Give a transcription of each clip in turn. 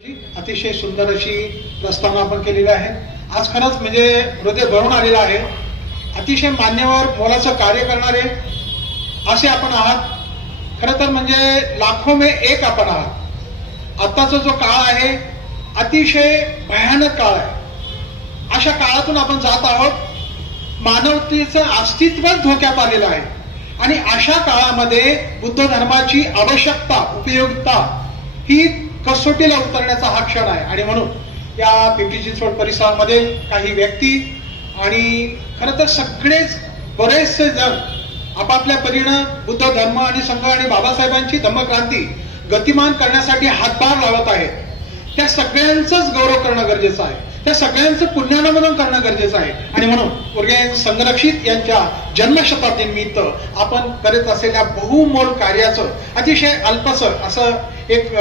अतिशय सुंदर अशी प्रस्तावना आपण केलेली आहे। आज खरंच म्हणजे हृदय भरून आलेलं आहे। अतिशय मान्यवर मोलाचं कार्य करणारे असे आपण आहात। खरं तर म्हणजे लाखों में एक आपण आहात। आताचा जो काळ आहे अतिशय भयानक काळ आहे। अशा काळातून आपण जात आहोत। मानवतेचं अस्तित्वच धोक्यात आलेलं आहे आणि अशा काळामध्ये बुद्ध धर्माची आवश्यकता उपयोगिता ही कसोटीला उतरण्याचा हा क्षण आहे। आणि म्हणून या पिंपरी चिंचवड परिसरामध्ये काही व्यक्ती आणि खरं तर सगळेच बरेचसे जण आपापल्या परीनं बुद्ध धर्म आणि संघ आणि बाबासाहेबांची धम्मक्रांती गतिमान करण्यासाठी हातभार लावत आहेत। त्या सगळ्यांचंच गौरव करणं गरजेचं आहे। त्या सगळ्यांचं पुण्यानुमोदन करणं गरजेचं आहे। आणि म्हणून उर्गेन संरक्षित यांच्या जन्मशताब्दी निमित्त आपण करीत असलेल्या बहुमोल कार्याचं अतिशय अल्पसर असं एक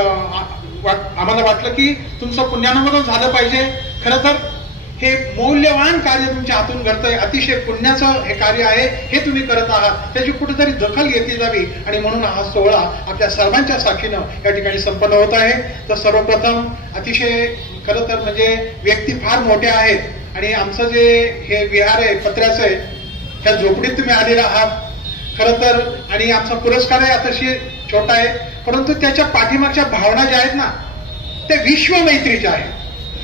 आम्हाला वाटलं की तुमचं पुण्यानुमोदन झालं पाहिजे। खरं तर हे मौल्यवान कार्य तुमच्या हातून घडतंय। अतिशय पुण्याचं हे कार्य आहे, हे तुम्ही करत आहात। त्याची कुठेतरी दखल घेतली जावी आणि म्हणून हा सोहळा आपल्या सर्वांच्या साक्षीनं या ठिकाणी संपन्न होत आहे। तर सर्वप्रथम अतिशय खरं तर म्हणजे व्यक्ती फार मोठ्या आहेत आणि आमचं जे हे विहार आहे पत्र्याचं आहे त्या झोपडीत तुम्ही आलेला आहात खरं तर। आणि आमचा पुरस्कार आहे अतिशय छोटा आहे, परंतु त्याच्या पाठीमागच्या भावना ज्या आहेत ना त्या विश्वमैत्रीच्या आहेत,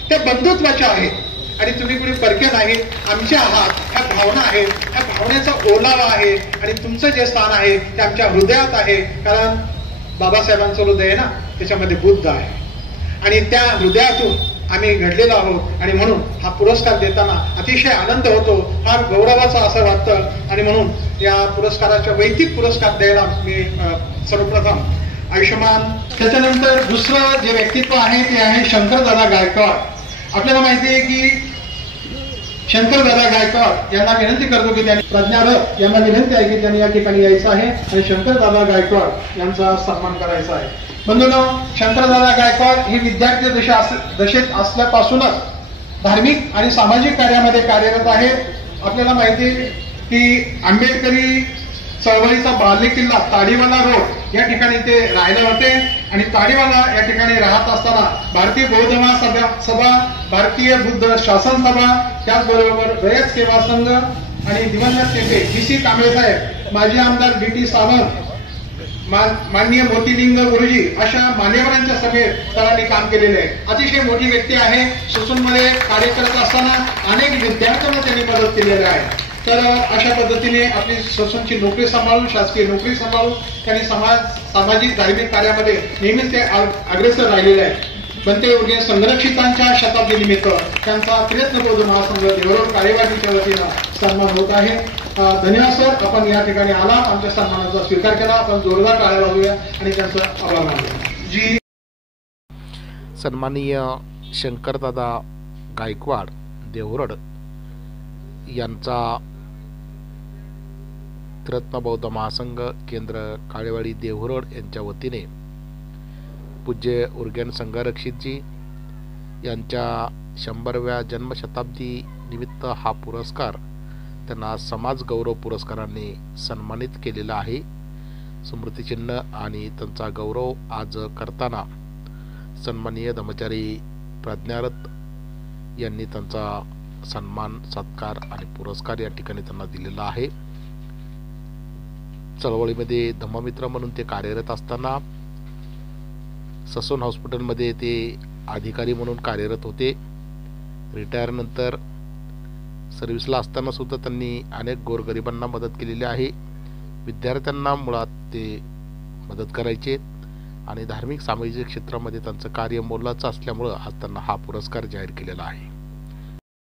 त्या बंधुत्वाच्या आहेत आणि तुम्ही कुणी परके नाहीत, आमच्या आहात। ह्या भावना आहेत, ह्या भावनेचा ओलावा आहे आणि तुमचं जे स्थान आहे ते आमच्या हृदयात आहे। कारण बाबासाहेबांचं हृदय आहे ना त्याच्यामध्ये बुद्ध आहे आणि त्या हृदयातून आम्ही घडलेलो आहोत आणि म्हणून हा पुरस्कार देताना अतिशय आनंद होतो, फार गौरवाचा असं वाटतं। आणि म्हणून या पुरस्काराच्या वैयक्तिक पुरस्कार द्यायला मी सर्वप्रथम आयुष्यमान। त्याच्यानंतर दुसरं जे व्यक्तित्व आहे ते आहे शंकरदादा गायकवाड। आपल्याला माहिती आहे की शंकरदादा गायकवाड यांना विनंती करतो की त्यांनी प्रज्ञारथ यांना विनंती आहे की त्यांनी या ठिकाणी यायचं आहे आणि शंकरदादा गायकवाड यांचा सन्मान करायचा आहे। बंधूंनो, शंकरदादा गायकवाड ही विद्यार्थी दशेत असल्यापासूनच धार्मिक आणि सामाजिक कार्यामध्ये कार्यरत आहेत। आपल्याला माहिती आहे की आंबेडकरी चळवळीचा बालेकिल्ला ताडीवाला रोड या ठिकाणी ते राहिले होते आणि ताडीवाला या ठिकाणी राहत असताना भारतीय बौद्ध महासभा, भारतीय बुद्ध शासन सभा, त्याचबरोबर रयत सेवा संघ आणि दिवंगत नेते DC कांबळे साहेब, माजी आमदार DT सावंत, माननीय मोतीलिंग गुरुजी अशा मान्यवरांच्या समेत सरांनी काम केलेले आहे। अतिशय मोठी व्यक्ती आहे। ससूनमध्ये कार्य करत असताना अनेक विद्यार्थ्यांना त्यांनी मदत केलेली आहे। तर अशा पद्धतीने आपली ससूनची नोकरी सांभाळून, शासकीय नोकरी सांभाळून त्यांनी सामाजिक धार्मिक कार्यामध्ये नेहमीच ते अग्रेसर राहिलेले आहेत। बनते उर्गेन संरक्षितांच्या शताब्दी निमित्त त्यांचा प्रयत्न बौद्ध महासंघ देवरोड कार्यवाहीच्या वतीनं सन्मान होत आहे। धन्यवाद सर, आपण या ठिकाणी आला, आमच्या सन्मानाचा स्वीकार केला। आपण जोरदार टाळ्या वाजवूया आणि त्यांचं आभार मानूया। जी सन्माननीय शंकरदादा गायकवाड देवरोड यांचा रत्न बौद्ध महासंघ केंद्र काळेवाडी देवरोड यांच्या वतीने पूज्य उर्गेन संघरक्षितजी यांच्या 100व्या जन्मशताब्दी निमित्त हा पुरस्कार त्यांना समाज गौरव पुरस्काराने सन्मानित केलेला आहे। स्मृतिचिन्ह आणि त्यांचा गौरव आज करताना सन्माननीय धर्मचारी प्रज्ञारथ यांनी त्यांचा सन्मान सत्कार आणि पुरस्कार या ठिकाणी त्यांना दिलेला आहे। चळवळीमध्ये धम्ममित्र म्हणून ते कार्यरत असताना ससून हॉस्पिटलमध्ये ते अधिकारी म्हणून कार्यरत होते। रिटायर नंतर सर्व्हिसला असताना सुद्धा त्यांनी अनेक गोरगरिबांना मदत केलेली आहे। विद्यार्थ्यांना मुळात ते मदत करायचे आणि धार्मिक सामाजिक क्षेत्रामध्ये त्यांचं कार्य मोलाचं असल्यामुळं आज त्यांना हा पुरस्कार जाहीर केलेला आहे।